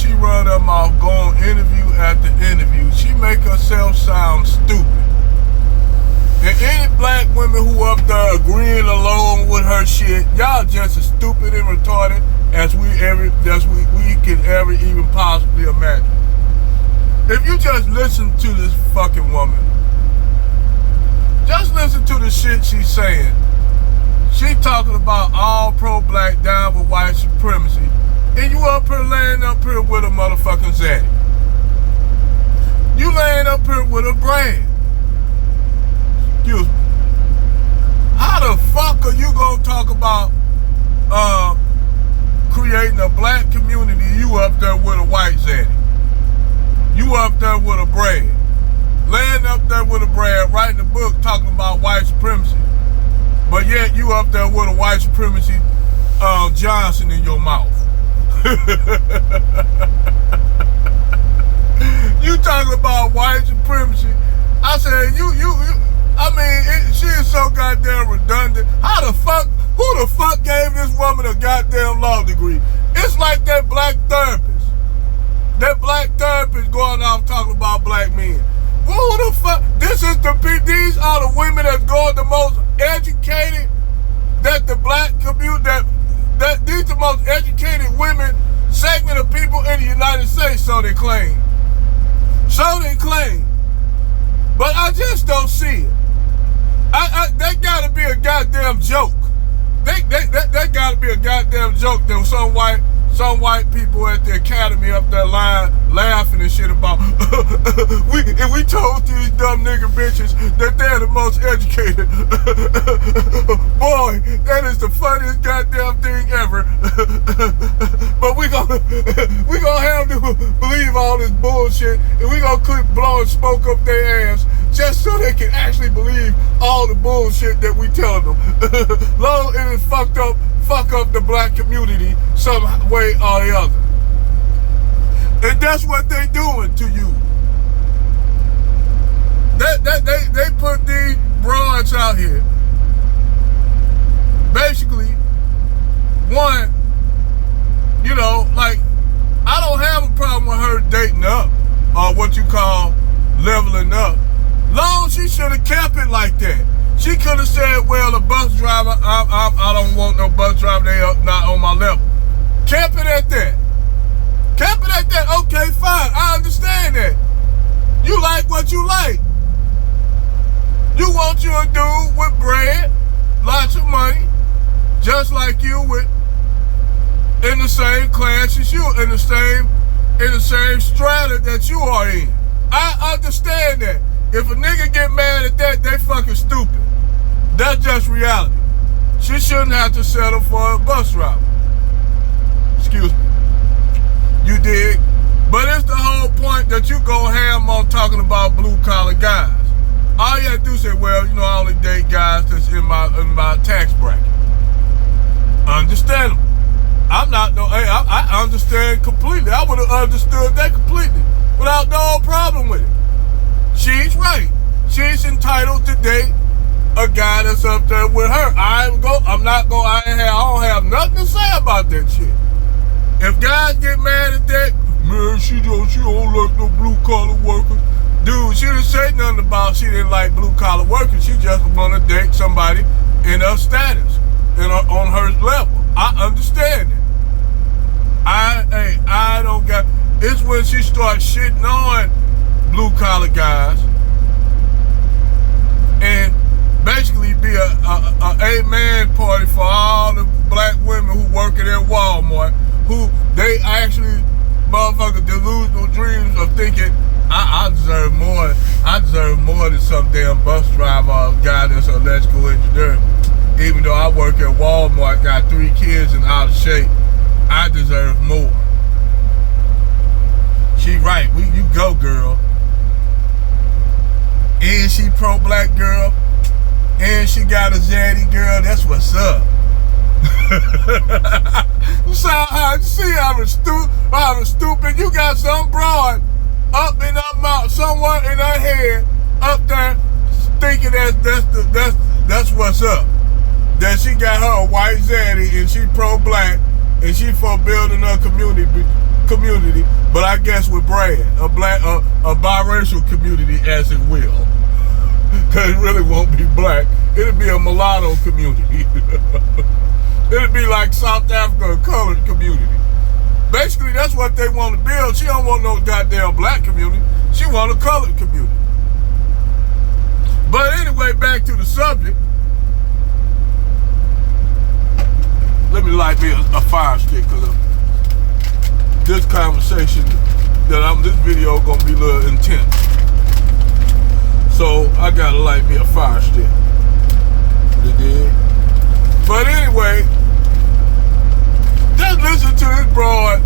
she run her mouth, go on interview after interview, she make herself sound stupid. And any black women who up there agreeing along with her shit, y'all just as stupid and retarded as we can ever even possibly imagine. If you just listen to this fucking woman, just listen to the shit she's saying. She talking about all pro-black, down with white supremacy. And you up here laying up here with a motherfucking Zaddy. You laying up here with a brand. Excuse me. How the fuck are you gonna talk about creating a black community? You up there with a white Zaddy. You up there with a brand. Laying up there with a brand, writing a book talking about white supremacy. But yet you up there with a white supremacy Johnson in your mouth. You talking about white supremacy. I said, she is so goddamn redundant. Who the fuck gave this woman a goddamn law degree? It's like that black therapist. That black therapist going off talking about black men. Who the fuck? These are the women that's going the most educated, that the black community, that these the most educated women segment of people in the United States, so they claim. So they claim. But I just don't see it. That gotta be a goddamn joke. That gotta be a goddamn joke that some white people at the academy up there laughing and shit about. we told these dumb nigga bitches that they're the most educated. Boy, that is the funniest goddamn thing ever. But we gonna have to believe all this bullshit, and we gonna keep blowing smoke up their ass just so they can actually believe all the bullshit that we telling them. Long and it fuck up the black community some way or the other. And that's what they doing to you. They put these broads out here. Basically, one, I don't have a problem with her dating up or what you call leveling up. Long she should have kept it like that. She could have said, well, a bus driver, I don't want no bus driver, they are not on my level. Kept it at that. Kept it at that. Okay, fine, I understand that. You like what you like. You want you a dude with bread, lots of money, just like you, with in the same class as you, in the same strata that you are in. I understand that. If a nigga get mad at that, they fucking stupid. That's just reality. She shouldn't have to settle for a bus driver. Excuse me. You dig? But it's the whole point that you go ham on talking about blue collar guys. All you have to do is say, well, I only date guys that's in my tax bracket. Understandable. I understand completely. I would have understood that completely without no problem with it. She's right. She's entitled to date a guy that's up there with her. I don't have nothing to say about that shit. If guys get mad at that, man, she don't like no blue collar workers. Dude, she didn't say nothing about she didn't like blue collar workers. She just wanna date somebody in her status, on her level. I understand it. I don't got. It's when she starts shitting on blue collar guys and basically be a man party for all the black women who working at Walmart, who they actually motherfucker delusional dreams of thinking I deserve more. I deserve more than some damn bus driver or guy that's an electrical engineer. Even though I work at Walmart, got 3 kids and out of shape, I deserve more. She right. You go, girl. And she pro-black girl. And she got a Zaddy girl. That's what's up. You see how stupid. You got some broad up in her mouth, somewhere in her head, up there, thinking that's what's up. That she got her a white Zaddy and she pro-black and she for building her community, but I guess with Brad, a biracial community, as it will. Because it really won't be black. It'll be a mulatto community. It'll be like South Africa, a colored community. Basically, that's what they want to build. She don't want no goddamn black community. She want a colored community. But anyway, back to the subject. Let me light me a fire stick, because this conversation this video gonna be a little intense. So I gotta light me a fire stick. You dig? But anyway, just listen to this broad.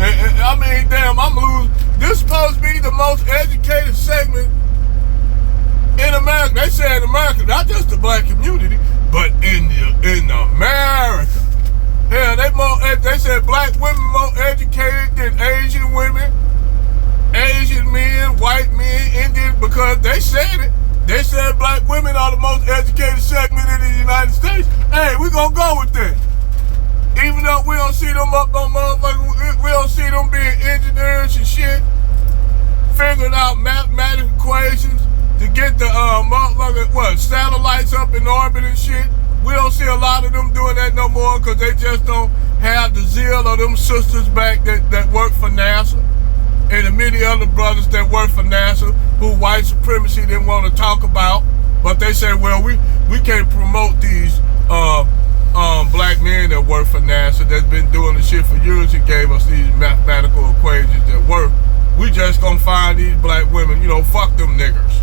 And I mean, damn, I'm losing. This supposed to be the most educated segment in America. They say in America, not just the black community, but in America. Hell, they said black women more educated than Asian women, Asian men, white men, Indian, because they said it. They said black women are the most educated segment in the United States. Hey, we gonna go with that. Even though we don't see them up on motherfuckers, we don't see them being engineers and shit, figuring out mathematical equations to get the satellites up in orbit and shit. We don't see a lot of them doing that no more because they just don't have the zeal of them sisters back that work for NASA, and the many other brothers that work for NASA who white supremacy didn't want to talk about. But they said, well, we can't promote these black men that work for NASA that's been doing the shit for years and gave us these mathematical equations that work. We just gonna find these black women, fuck them niggers.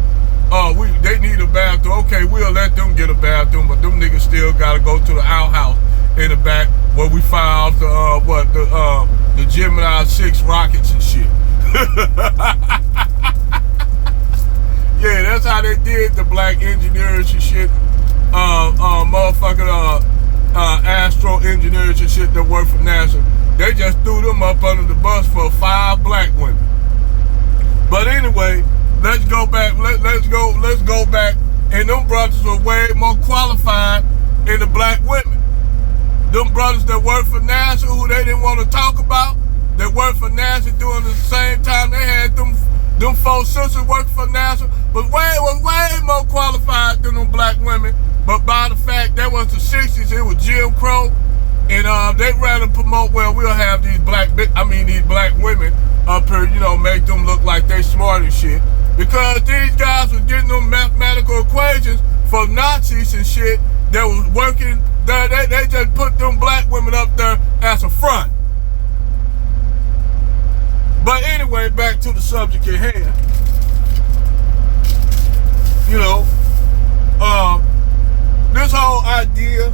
They need a bathroom. Okay, we'll let them get a bathroom, but them niggas still gotta go to the outhouse in the back where we found the Gemini 6 rockets and shit. Yeah, that's how they did the black engineers and shit. Astro engineers and shit that work for NASA. They just threw them up under the bus for 5 black women. But anyway, let's go back. Let's go back. And them brothers were way more qualified than the black women. Them brothers that work for NASA, who they didn't want to talk about, that work for NASA during the same time they had them 4 sisters working for NASA, was way more qualified than them black women. But by the fact that was the 60s, it was Jim Crow, and they'd rather promote, well, we'll have these black women up here, make them look like they smart and shit. Because these guys was getting them mathematical equations for Nazis and shit that was working. They just put them black women up there as a front. But anyway, back to the subject at hand. This whole idea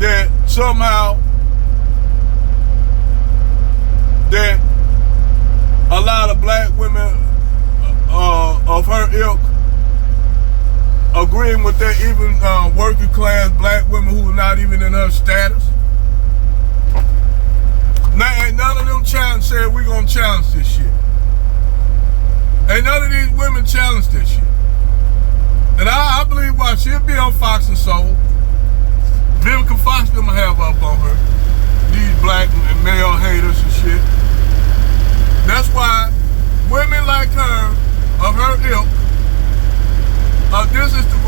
that somehow that a lot of black women of her ilk agreeing with that, even working class black women who are not even in her status. Now, ain't none of them said we gonna challenge this shit. Ain't none of these women challenge this shit. And I believe why she'll be on Fox and Soul. Vivica Fox them have up on her. These black and male haters and shit. That's why women like her, of her ilk, this is the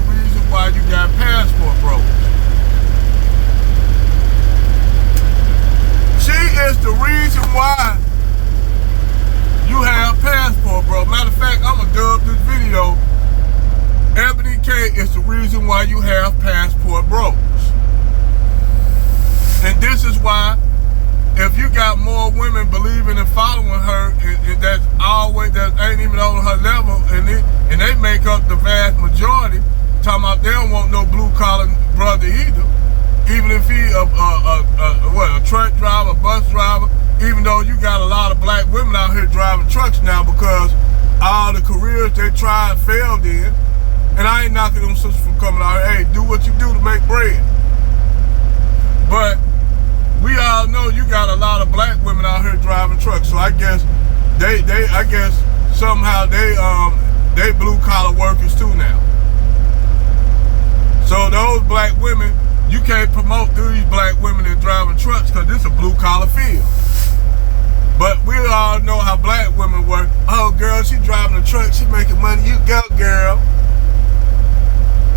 reason why you got passport bros. She is the reason why you have passport bro. Matter of fact, I'm gonna dub this video. Ebony K is the reason why you have passport bros. And this is why, if you got more women believing and following her, and that ain't even on her level, and they make up the vast majority, talking about they don't want no blue collar brother either. Even if he a truck driver, bus driver, even though you got a lot of black women out here driving trucks now because all the careers they tried failed in. And I ain't knocking them sisters from coming out here. Hey, do what you do to make bread. But we all know you got a lot of black women out here driving trucks. So I guess somehow they blue collar workers too now. So those black women you can't promote these black women that driving trucks because this is a blue collar field. But we all know how black women work. Oh, girl, she driving a truck, she making money. You go, girl.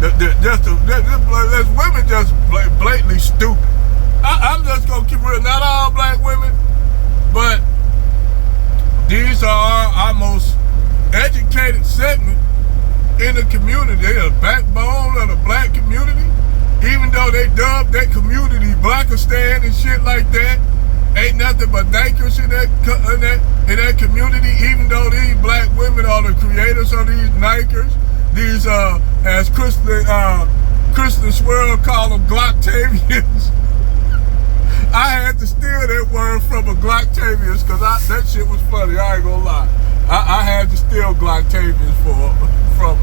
There's women just blatantly stupid. I'm just gonna keep real. Not all black women, but these are our most educated segment in the community. They're the backbone of the black community. Even though they dubbed that community Blackistan and shit like that, ain't nothing but Nikers in that community. Even though these black women are the creators of these Nikers, these as Kristen Swirl called them Glocktavians. I had to steal that word from a Glocktavians because that shit was funny. I ain't gonna lie. I had to steal Glocktavians from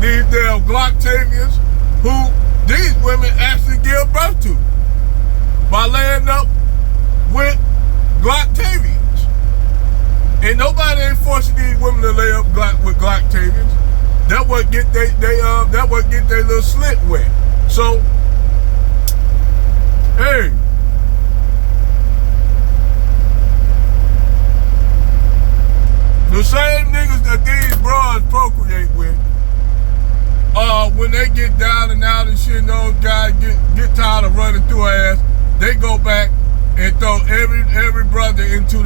these damn Glocktavians who these women actually give birth to by laying up with Glocktavians. And nobody ain't forcing these women to lay up with Glocktavians. That what get their little slit wet. So, hey, the same niggas that these bras procreate with, when they get down and out and shit, and those guys get tired of running through her ass, they go back and throw every brother into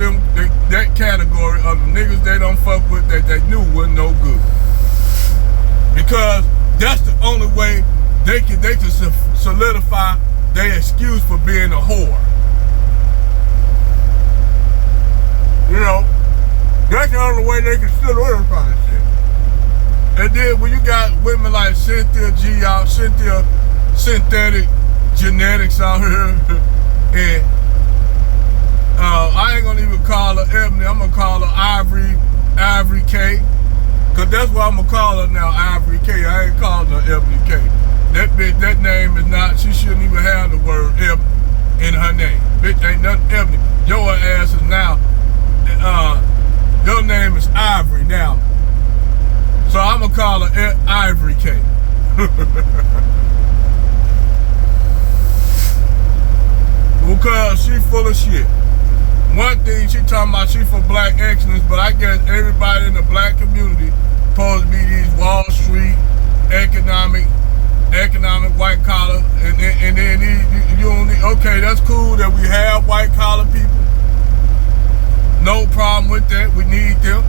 that category of the niggas they don't fuck with that they knew wasn't no good. Because that's the only way they can solidify their excuse for being a whore. You know, that's the only way they can solidify this shit. And then when you got women like Cynthia G out, Cynthia Synthetic Genetics out here, and I ain't gonna even call her Ebony, I'm gonna call her Ivory K. Cause that's what I'm gonna call her now, Ivory K. I ain't calling her Ebony K. That bitch, that name is not, she shouldn't even have the word Ebony in her name. Bitch ain't nothing Ebony. Your ass is now, your name is Ivory now. So I'm gonna call her Ivory K. Because she full of shit. One thing, she talking about she for black excellence, but I guess everybody in the black community supposed to be these Wall Street economic white collar, and then you only, okay, that's cool that we have white collar people. No problem with that. We need them.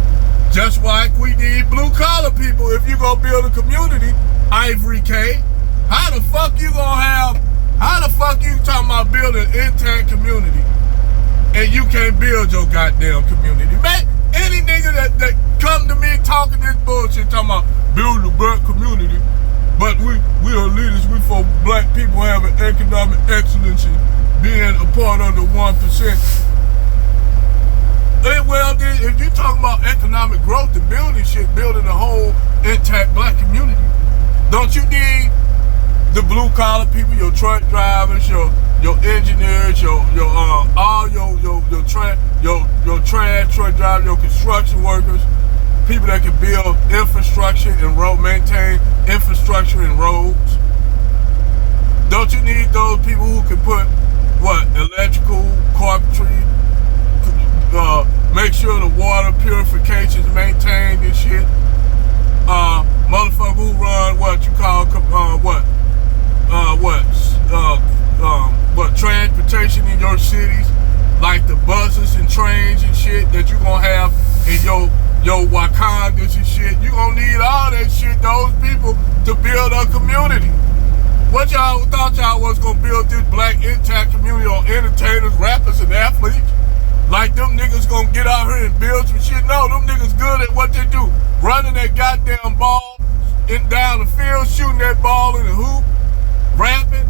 Just like we need blue collar people. If you gonna build a community, Ivory K, how the fuck you talking about building an intact community and you can't build your goddamn community? Man, any nigga that come to me talking this bullshit, talking about building a black community, but we are leaders, we for black people having economic excellency, being a part of the 1%. Well, then, if you talking about economic growth and building shit, building a whole intact black community, don't you need the blue collar people, your truck drivers, your engineers, your trash truck drivers, your construction workers, people that can build infrastructure and maintain infrastructure and roads? Don't you need those people who can put electrical, carpentry, make sure the water purification is maintained and shit? Motherfucker who run transportation in your cities, like the buses and trains and shit that you gonna have in your Wakandas and shit. You gonna need all that shit, those people, to build a community. What y'all thought y'all was gonna build this black intact community on entertainers, rappers, and athletes? Like them niggas gonna get out here and build some shit? No, them niggas good at what they do. Running that goddamn ball down the field, shooting that ball in the hoop, rapping,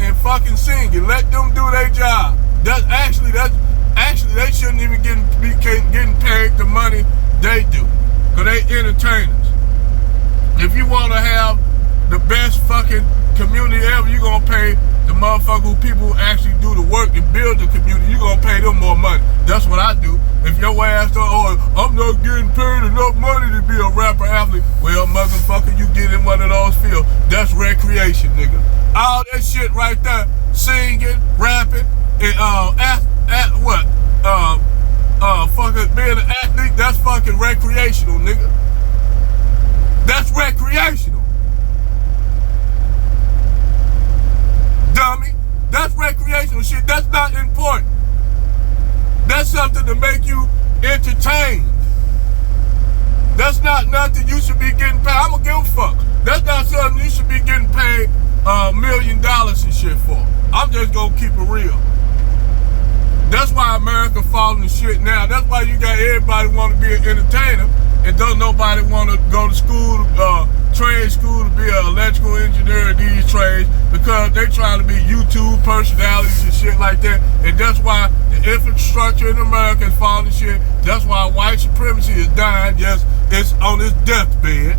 and fucking singing. Let them do their job. That's actually they shouldn't even be getting paid the money they do, cause they entertainers. If you wanna have the best fucking community ever, you gonna pay the motherfucker who people who actually do the work and build the community, you gonna pay them more money. That's what I do. If your ass don't, oh, I'm not getting paid enough money to be a rapper athlete, well, motherfucker, you get in one of those fields. That's recreation, nigga. All that shit right there, singing, rapping, and fucking being an athlete, that's fucking recreational, nigga. That's recreational. Dummy. That's recreational shit. That's not important. That's something to make you entertained. That's not nothing you should be getting paid. I don't give a fuck. That's not something you should be getting paid $1 million and shit for. I'm just gonna keep it real. That's why America falling to shit now. That's why you got everybody want to be an entertainer and don't nobody want to go to school, trade school to be an electrical engineer in these trades because they trying to be YouTube personalities and shit like that. And that's why the infrastructure in America is falling to shit. That's why white supremacy is dying. Yes, it's on its deathbed.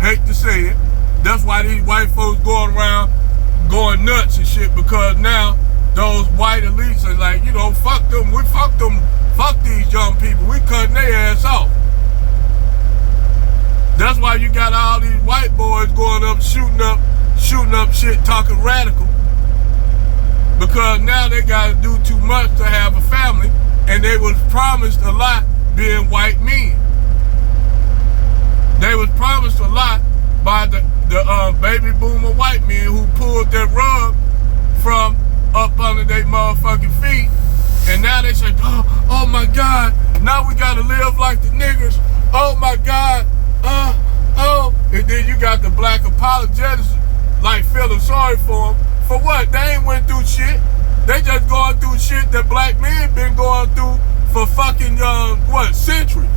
Hate to say it. That's why these white folks going around going nuts and shit because now those white elites are like, you know, fuck them. We fuck them. Fuck these young people. We cutting their ass off. That's why you got all these white boys going up, shooting up shit, talking radical. Because now they got to do too much to have a family, and they was promised a lot being white men. They was promised a lot by the baby boomer white men who pulled that rug from up under their motherfucking feet, and now they say, oh my God, now we gotta live like the niggers. Oh my God, and then you got the black apologetics like feeling sorry for them. For what? They ain't went through shit. They just going through shit that black men been going through for fucking, centuries.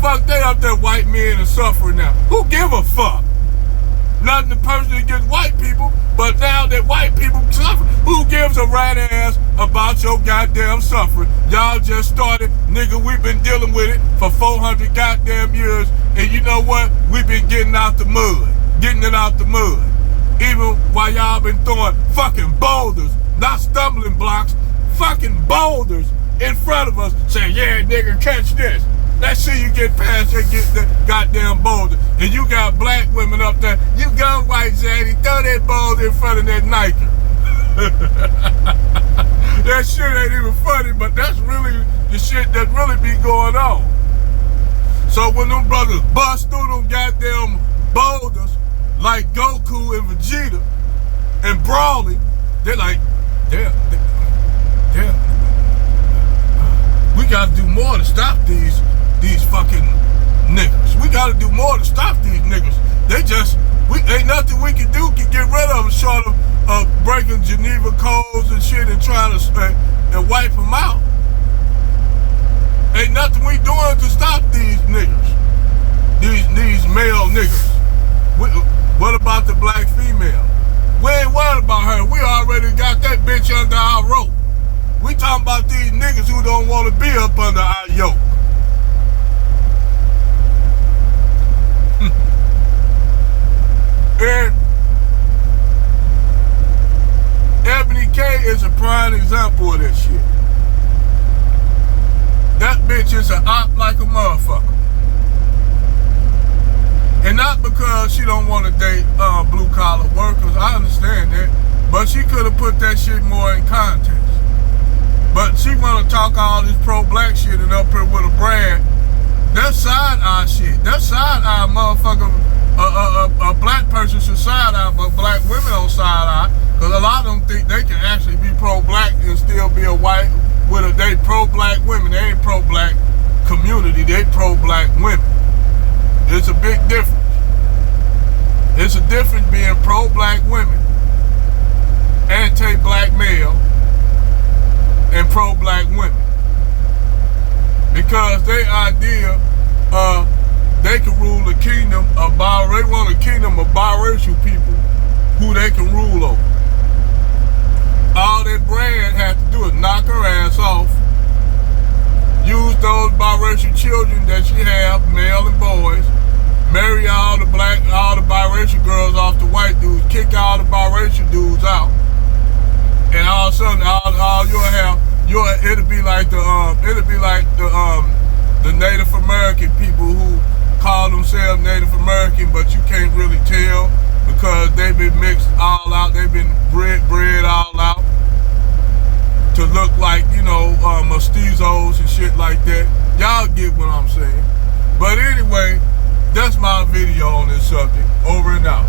Fuck, they up there white men are suffering now. Who give a fuck? Nothing personally against white people, but now that white people suffer, who gives a rat ass about your goddamn suffering? Y'all just started, nigga, we've been dealing with it for 400 goddamn years, and you know what? We've been getting it out the mud. Even while y'all been throwing fucking boulders, not stumbling blocks, fucking boulders in front of us, saying, yeah, nigga, catch this. Let's see you get past that goddamn boulder. And you got black women up there. You go, white Zaddy, throw that boulder in front of that Nike. That shit ain't even funny, but that's really the shit that really be going on. So when them brothers bust through them goddamn boulders like Goku and Vegeta and Brawly, they're like, damn, we gotta do more to stop these fucking niggas. We gotta do more to stop these niggas. Ain't nothing we can do can get rid of them short of breaking Geneva codes and shit and trying to and wipe them out. Ain't nothing we doing to stop these niggas. These male niggas. What about the black female? We ain't worried about her. We already got that bitch under our rope. We talking about these niggas who don't want to be up under our yoke. And Ebony K is a prime example of that shit. That bitch is an op like a motherfucker. And not because she don't want to date blue collar workers, I understand that, but she could have put that shit more in context. But she want to talk all this pro-black shit and up here with a brand. That's side-eye shit. That's side-eye motherfucker. A black person should side-eye, but black women don't side-eye. Because a lot of them think they can actually be pro-black and still be a white with a, they pro-black women. They ain't pro-black community. They pro-black women. It's a big difference. It's a difference being pro-black women, anti-black male, and pro-black women. Because their idea they can rule a kingdom of they want a kingdom of biracial people who they can rule over. All that brand had to do is knock her ass off, use those biracial children that she have, male and boys, marry all the biracial girls off the white dudes, kick all the biracial dudes out, and all of a sudden, all you'll have, it'll be like the Native American people who call themselves Native American, but you can't really tell because they've been mixed all out, they've been bred all out to look like, you know, mestizos and shit like that. Y'all get what I'm saying. But anyway, that's my video on this subject. Over and out.